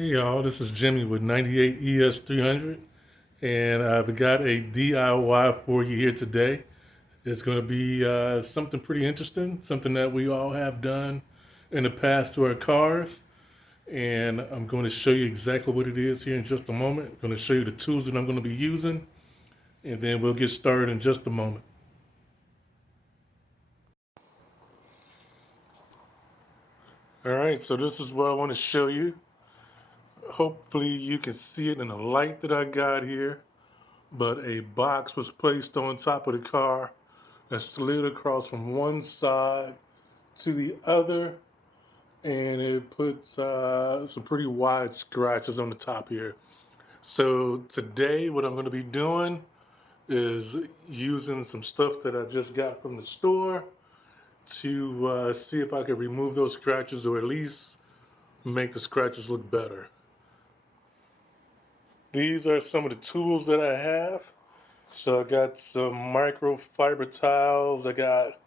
Hey y'all, this is Jimmy with 98 ES 300, and I've got a DIY for you here today. It's going to be something pretty interesting, something that we all have done in the past to our cars, and I'm going to show you exactly what it is here in just a moment. I'm going to show you the tools that I'm going to be using, and then we'll get started in just a moment. All right, so this is what I want to show you. Hopefully you can see it in the light that I got here, but a box was placed on top of the car that slid across from one side to the other, and it puts some pretty wide scratches on the top here. So today what I'm going to be doing is using some stuff that I just got from the store to see if I can remove those scratches or at least make the scratches look better. These are some of the tools that I have. So I got some microfiber tiles. I got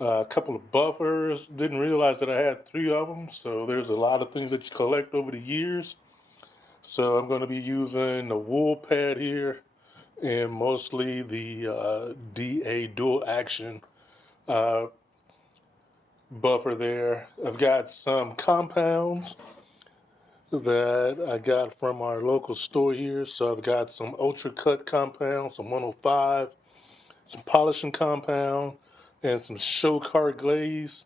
a couple of buffers. Didn't realize that I had three of them. So there's a lot of things that you collect over the years. So I'm going to be using the wool pad here and mostly the DA dual action uh, buffer there. I've got some compounds that I got from our local store here. So I've got some ultra cut compound, some 105, some polishing compound, and some show car glaze.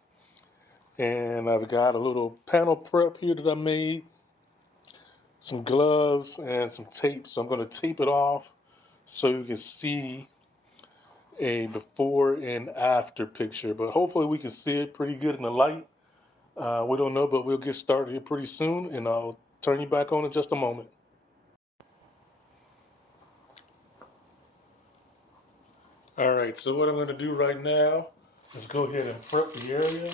And I've got a little panel prep here that I made, some gloves, and some tape. So I'm going to tape it off so you can see a before and after picture. But hopefully we can see it pretty good in the light. We don't know, but we'll get started here pretty soon, and I'll turn you back on in just a moment. All right, so what I'm going to do right now is go ahead and prep the area.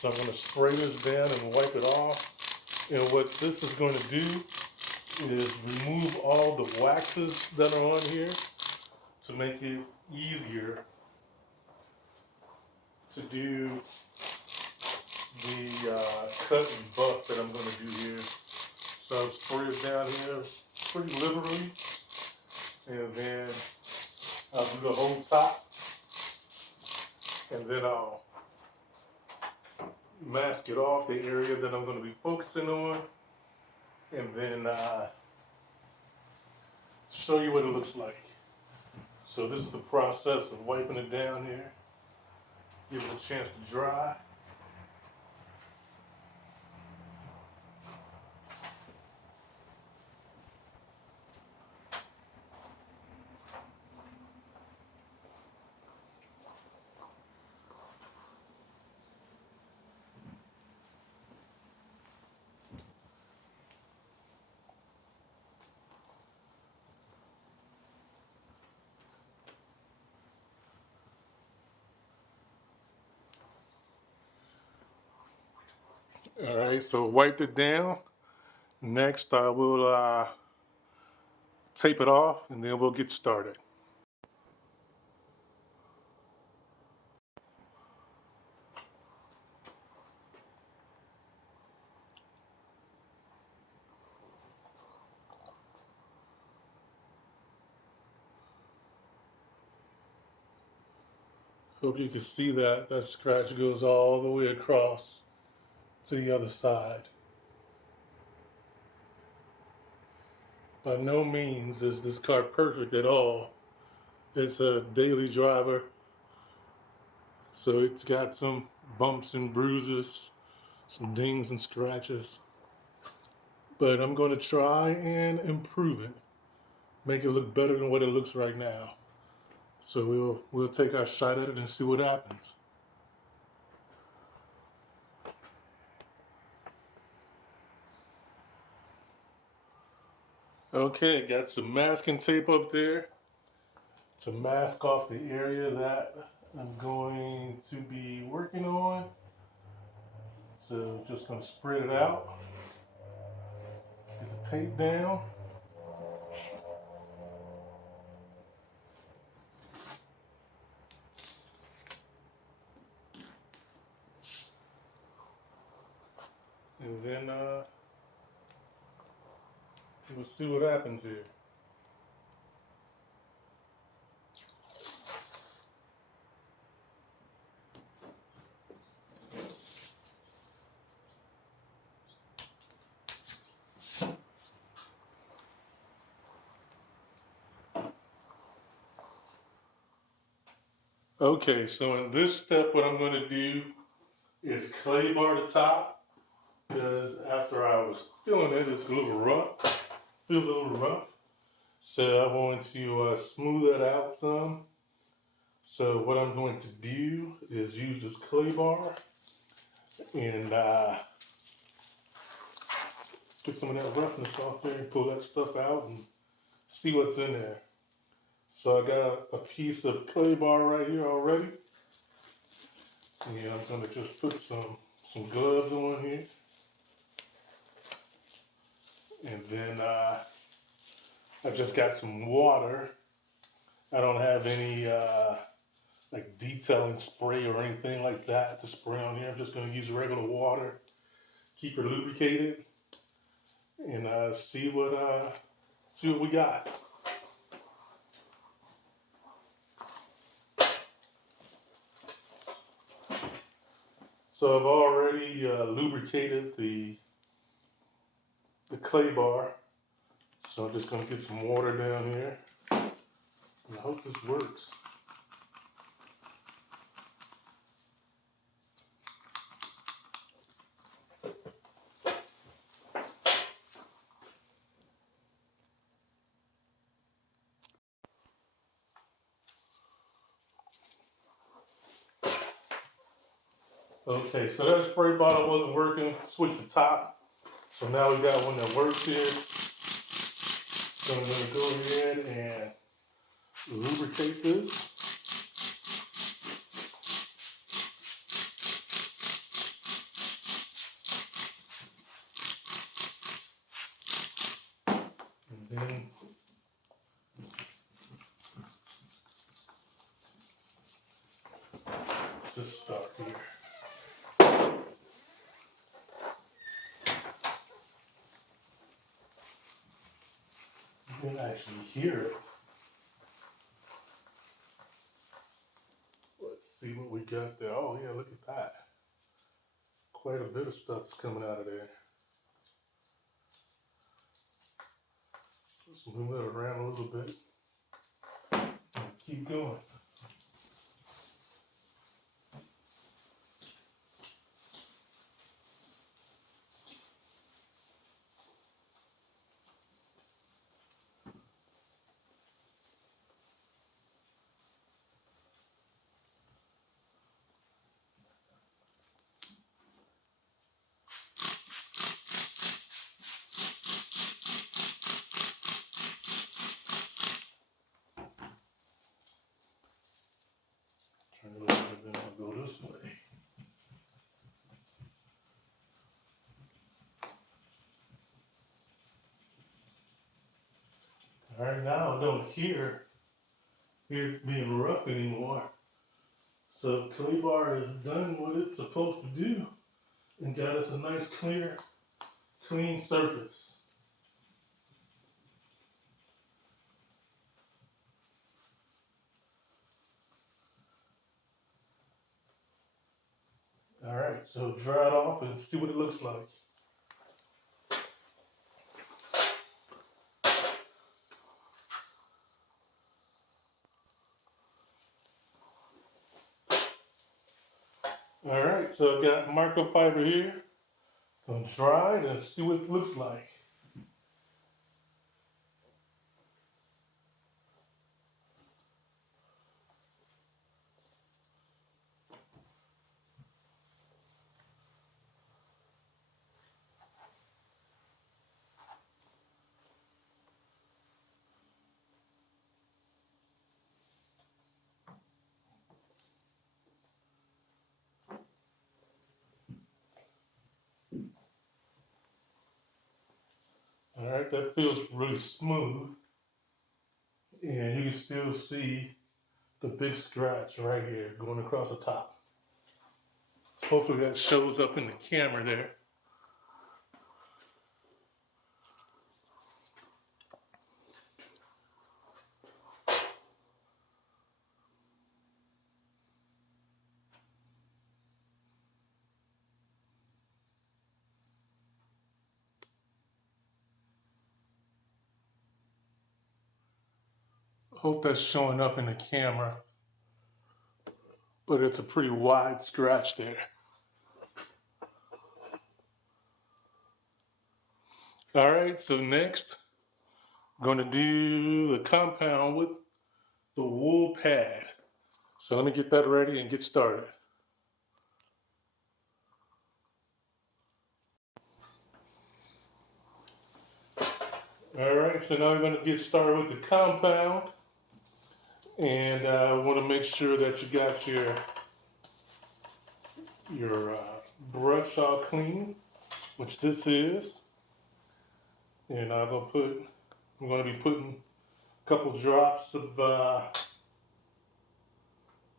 So I'm going to spray this down and wipe it off. And what this is going to do is remove all the waxes that are on here to make it easier to do the cut and buff that I'm going to do here. So I'll spray it down here pretty liberally, and then I'll do the whole top, and then I'll mask it off the area that I'm going to be focusing on, and then show you what it looks like. So this is the process of wiping it down here. Give it a chance to dry. All right, so wiped it down. Next, I will tape it off, and then we'll get started. Hope you can see that. That scratch goes all the way across to the other side. By no means is this car perfect at all. It's a daily driver, so it's got some bumps and bruises, some dings and scratches. But I'm going to try and improve it, make it look better than what it looks right now. So we'll take our shot at it and see what happens. Okay, got some masking tape up there to mask off the area that I'm going to be working on. So just going to spread it out, get the tape down. And then We'll see what happens here. Okay, so in this step, what I'm going to do is clay bar the top because after I was feeling it, it's a little rough. Feels a little rough. So I want to smooth that out some. So what I'm going to do is use this clay bar and get some of that roughness off there and pull that stuff out and see what's in there. So I got a piece of clay bar right here already. And I'm going to just put some gloves on here. And then I just got some water. I don't have any like detailing spray or anything like that to spray on here. I'm just going to use regular water, keep it lubricated, and see what we got. So I've already lubricated the clay bar. So I'm just going to get some water down here. And I hope this works. Okay, so that spray bottle wasn't working. Switch the top. So now we got one that works here. So I'm going to go ahead and lubricate this. And then just start here. You can actually hear it. Let's see what we got there. Oh yeah, look at that. Quite a bit of stuff's coming out of there. Just move it around a little bit. And keep going. Turn it over, then I'll go this way. All right, now I don't hear it being rough anymore. So clay bar has done what it's supposed to do and got us a nice clear, clean surface. All right, so dry it off and see what it looks like. All right, so I've got microfiber here. Gonna dry it and see what it looks like. All right, that feels really smooth. And you can still see the big scratch right here going across the top. Hopefully that shows up in the camera there. Hope that's showing up in the camera, but it's a pretty wide scratch there. All right, so next I'm going to do the compound with the wool pad. So let me get that ready and get started. All right, so now we're going to get started with the compound. And I want to make sure that you got your brush all clean, which this is. And I'm going to be putting a couple drops of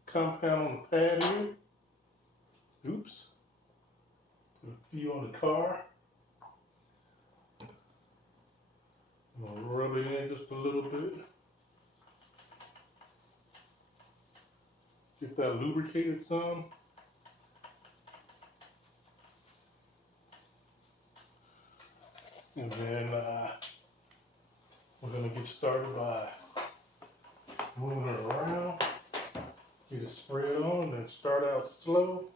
compound on the pad here. Oops. Put a few on the car. I'm going to rub it in just a little bit. Get that lubricated some. And then we're going to get started by moving it around. Get it spread on and start out slow.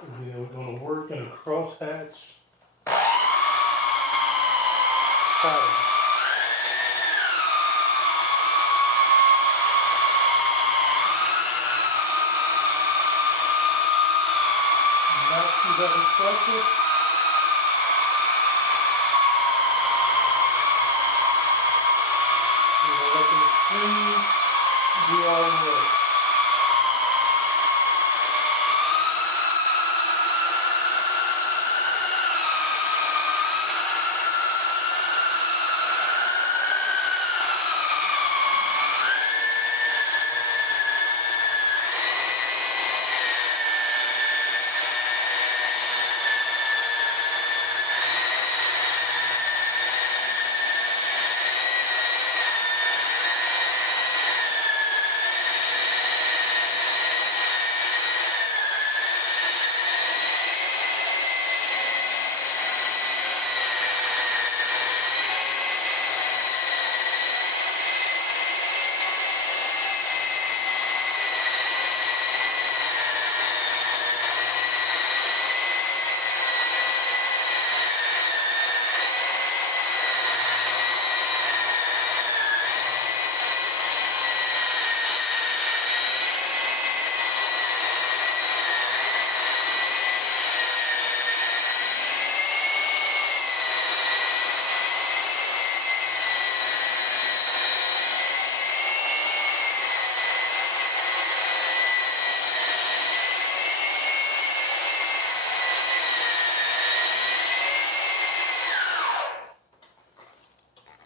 And then we're going to work in a crosshatch pattern. Not too that impressive. Let them squeeze, do all the work.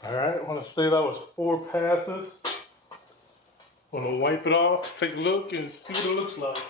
All right, I want to say that was 4 passes. I'm going to wipe it off, take a look, and see what it looks like.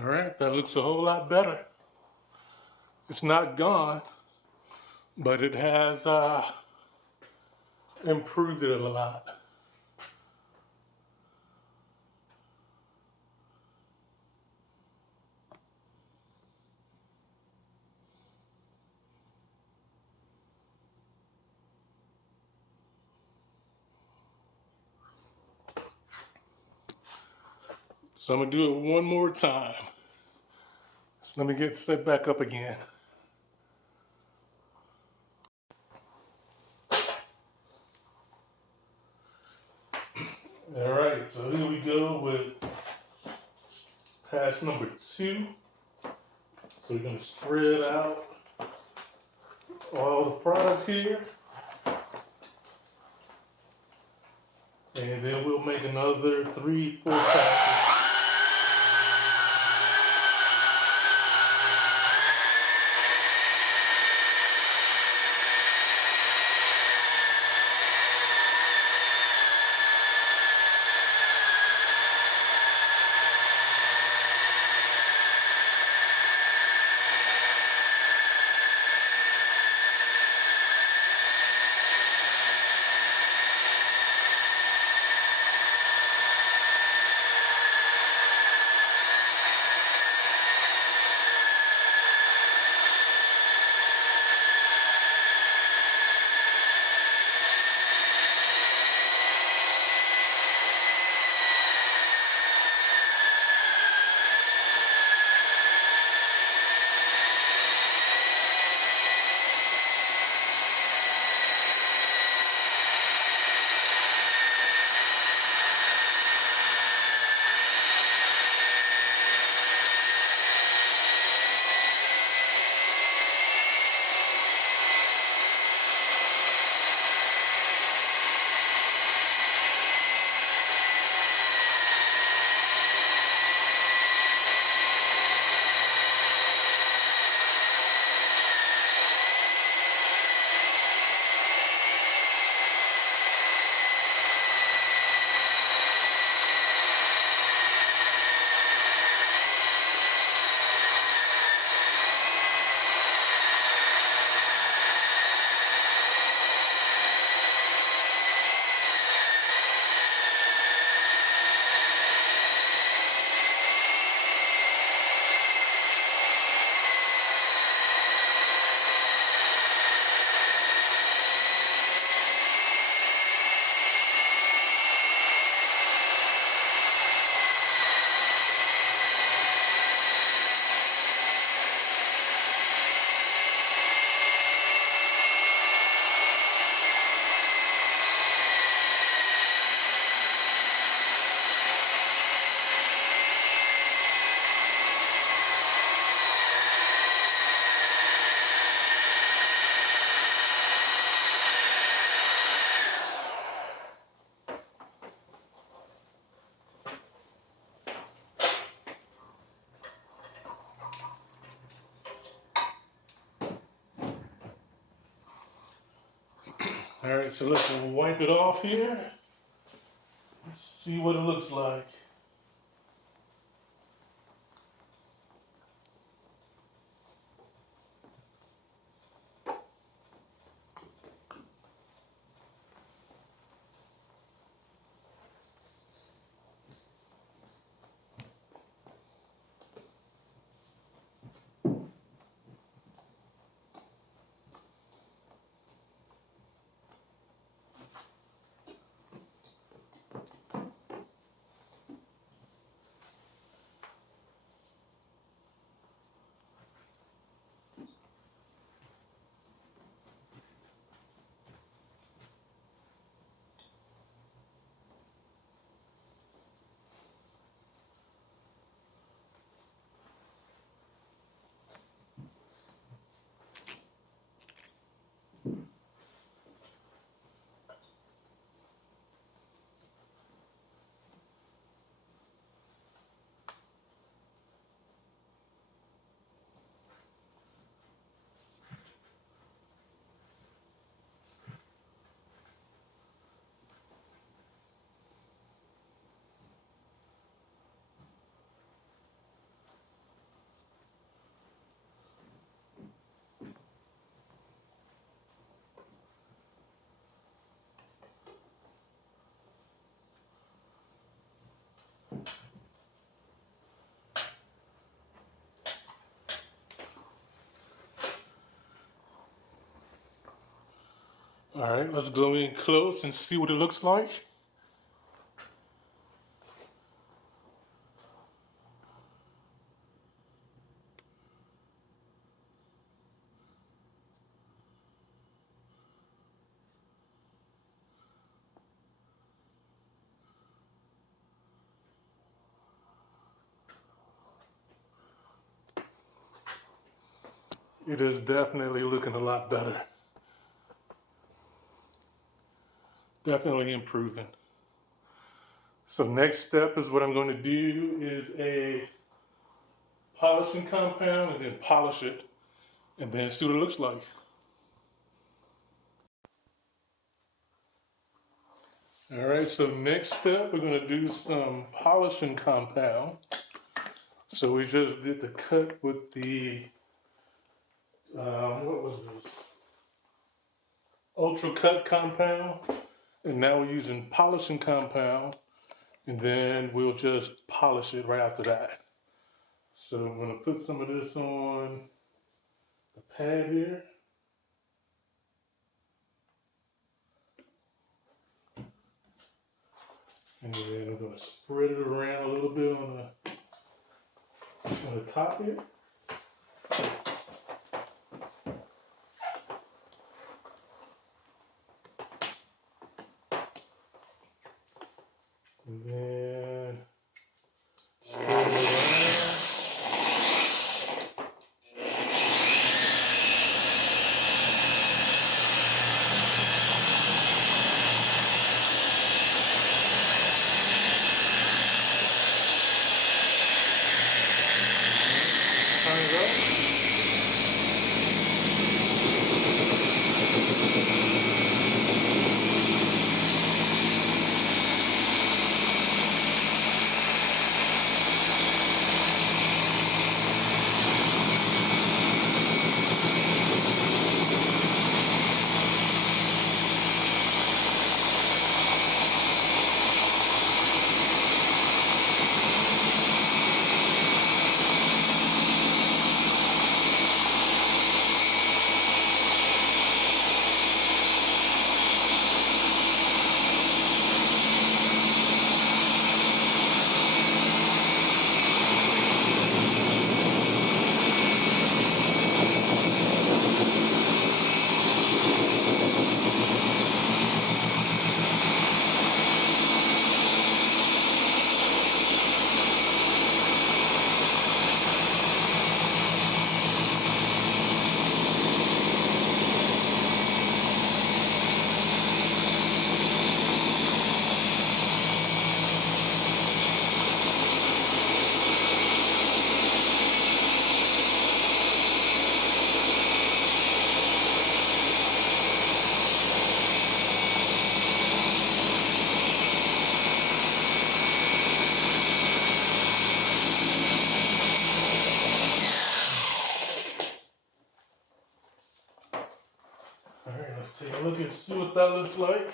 All right, that looks a whole lot better. It's not gone, but it has improved it a lot. So I'm gonna do it one more time. So let me get set back up again. All right, so here we go with pass number 2. So we're gonna spread out all the product here. And then we'll make another 3, 4 passes. All right, so let's wipe it off here. Let's see what it looks like. All right, let's go in close and see what it looks like. It is definitely looking a lot better. Definitely improving. So next step is what I'm going to do is a polishing compound and then polish it and then see what it looks like. All right, so next step, we're gonna do some polishing compound. So we just did the cut with the, what was this? Ultra cut compound. And now we're using polishing compound. And then we'll just polish it right after that. So I'm gonna put some of this on the pad here. And then I'm gonna spread it around a little bit on the top here. And then spread it around. Turn it up. All right, let's take a look and see what that looks like.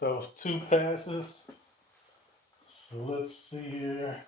That was 2 passes. So let's see here.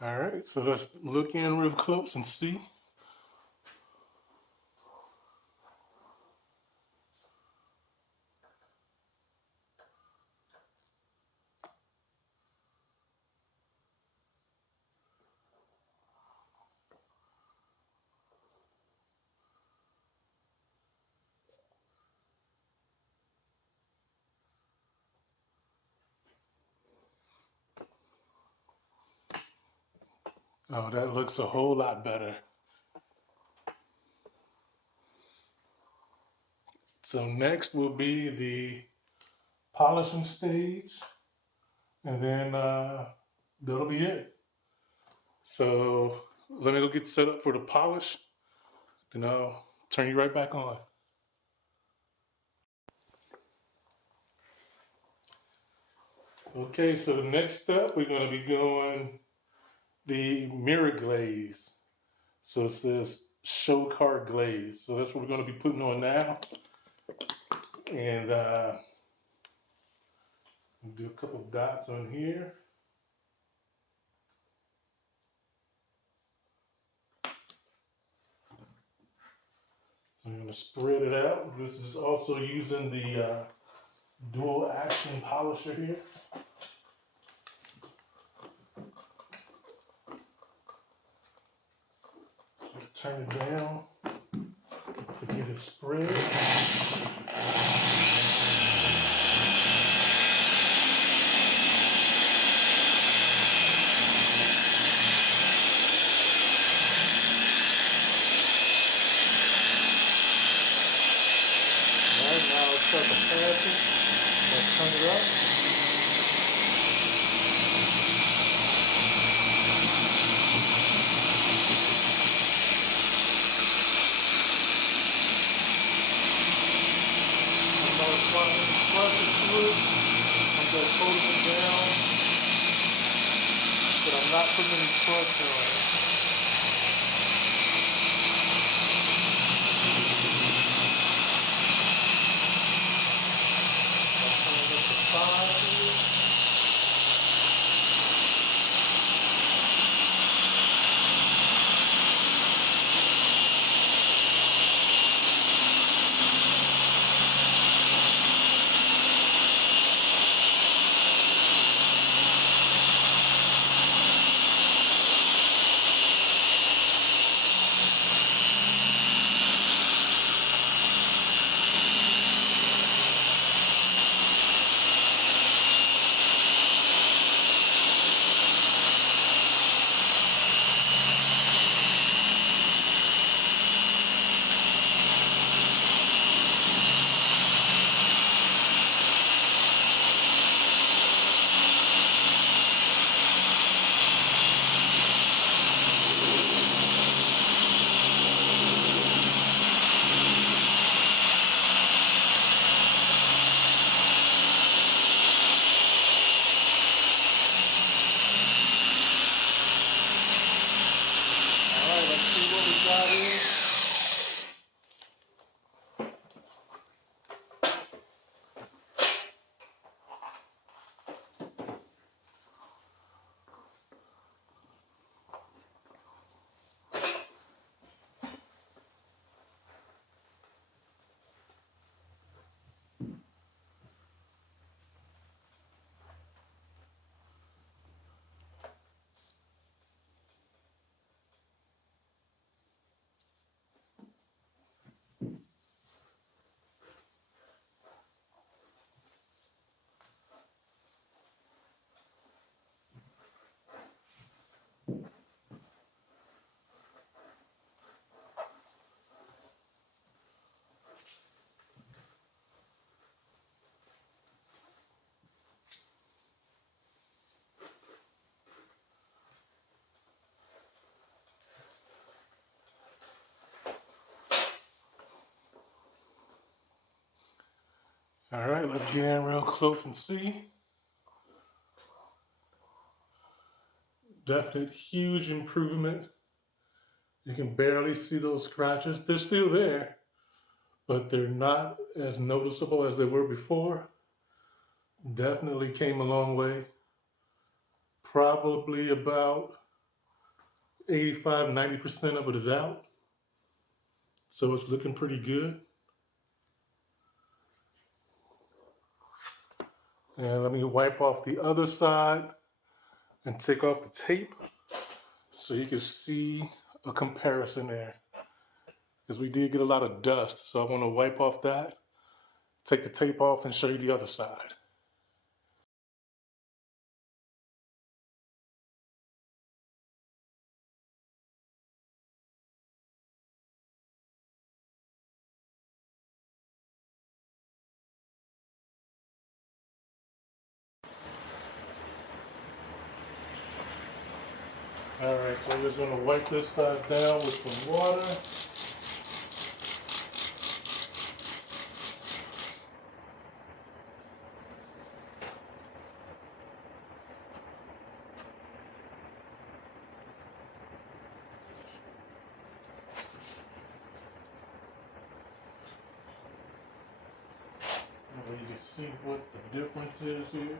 All right, so let's look in real close and see. Oh, that looks a whole lot better. So next will be the polishing stage, and then that'll be it. So let me go get set up for the polish, then I'll turn you right back on. Okay, so the next step, we're going to be doing the mirror glaze. So it says show card glaze. So that's what we're going to be putting on now. And do a couple of dots on here. I'm going to spread it out. This is also using the dual action polisher here. So turn it down to get it spread. Alright, now let's start the passing. Let's turn it up. I'm not applying any pressure to it. I'm just holding it down, but I'm not putting any pressure on it. I'll turn it to 5 here. Alright, let's see what we got here. Alright, let's get in real close and see. Definite huge improvement. You can barely see those scratches. They're still there, but they're not as noticeable as they were before. Definitely came a long way. Probably about 85–90% of it is out. So it's looking pretty good. And let me wipe off the other side and take off the tape so you can see a comparison there. Because we did get a lot of dust, so I want to wipe off that, take the tape off, and show you the other side. Alright, so I'm just going to wipe this side down with some water. That way you can see what the difference is here.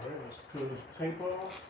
Alright, let's peel this tape off.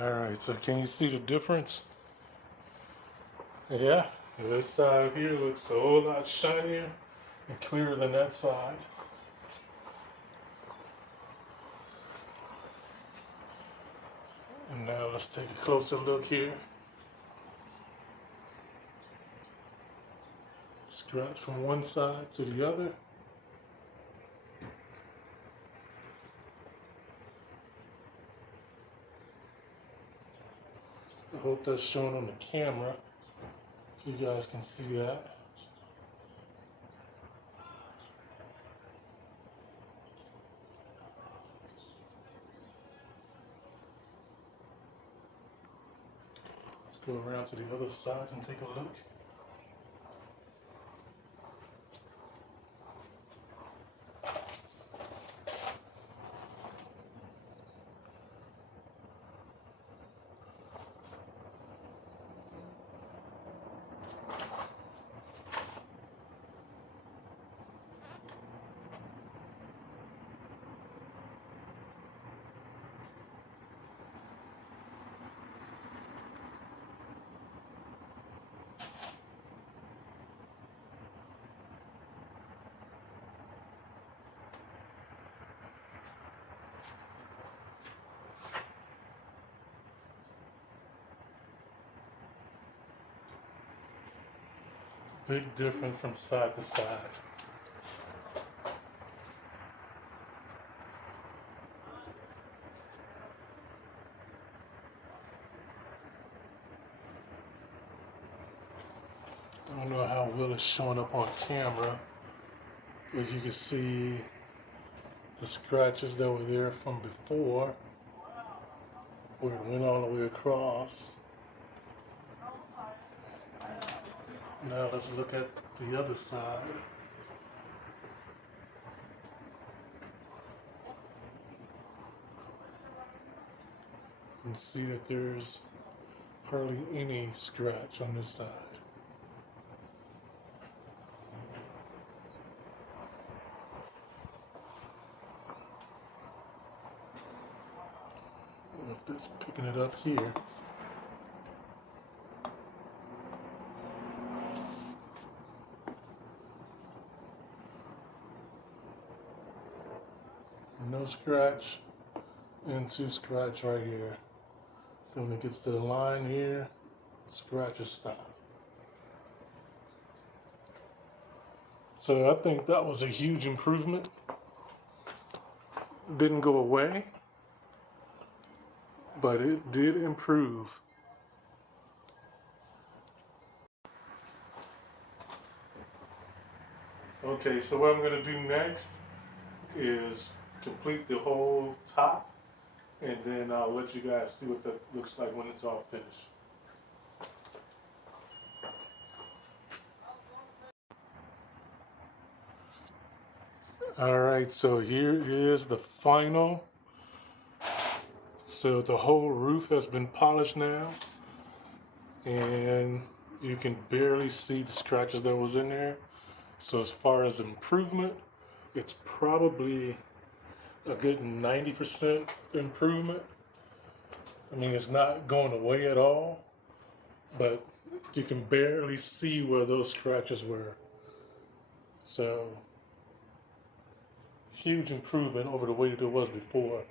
Alright, so can you see the difference? Yeah, this side here looks a whole lot shinier and clearer than that side. And now let's take a closer look here. Scratch from one side to the other. I hope that's shown on the camera, if you guys can see that. Let's go around to the other side and take a look. Big difference from side to side. I don't know how well it's showing up on camera, but you can see the scratches that were there from before, where it went all the way across. Now let's look at the other side. And see that there's hardly any scratch on this side. Just picking it up here. No scratch, and 2 scratch right here. Then when it gets to the line here, scratches stop. So I think that was a huge improvement. Didn't go away, but it did improve. Okay, so what I'm going to do next is complete the whole top, and then I'll let you guys see what that looks like when it's all finished. Alright, so here is the final. So the whole roof has been polished now, and you can barely see the scratches that was in there. So as far as improvement, it's probably a good 90% improvement. I mean, it's not going away at all, but you can barely see where those scratches were. So, huge improvement over the way that it was before.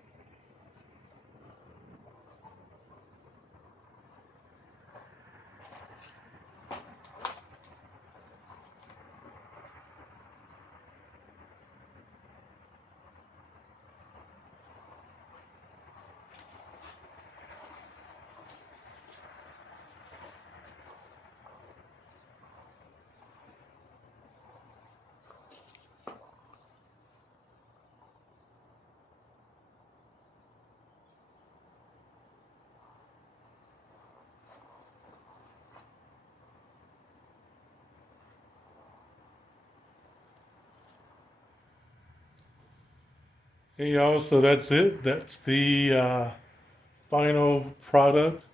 Hey y'all, so that's it. That's the final product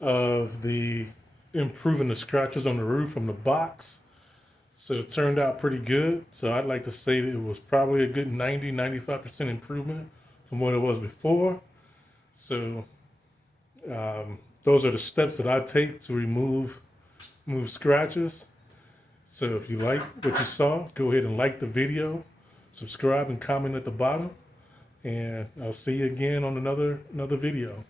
of the improving the scratches on the roof from the box. So it turned out pretty good. So I'd like to say that it was probably a good 95% improvement from what it was before. So those are the steps that I take to remove scratches. So if you like what you saw, go ahead and like the video, subscribe and comment at the bottom, and I'll see you again on another video.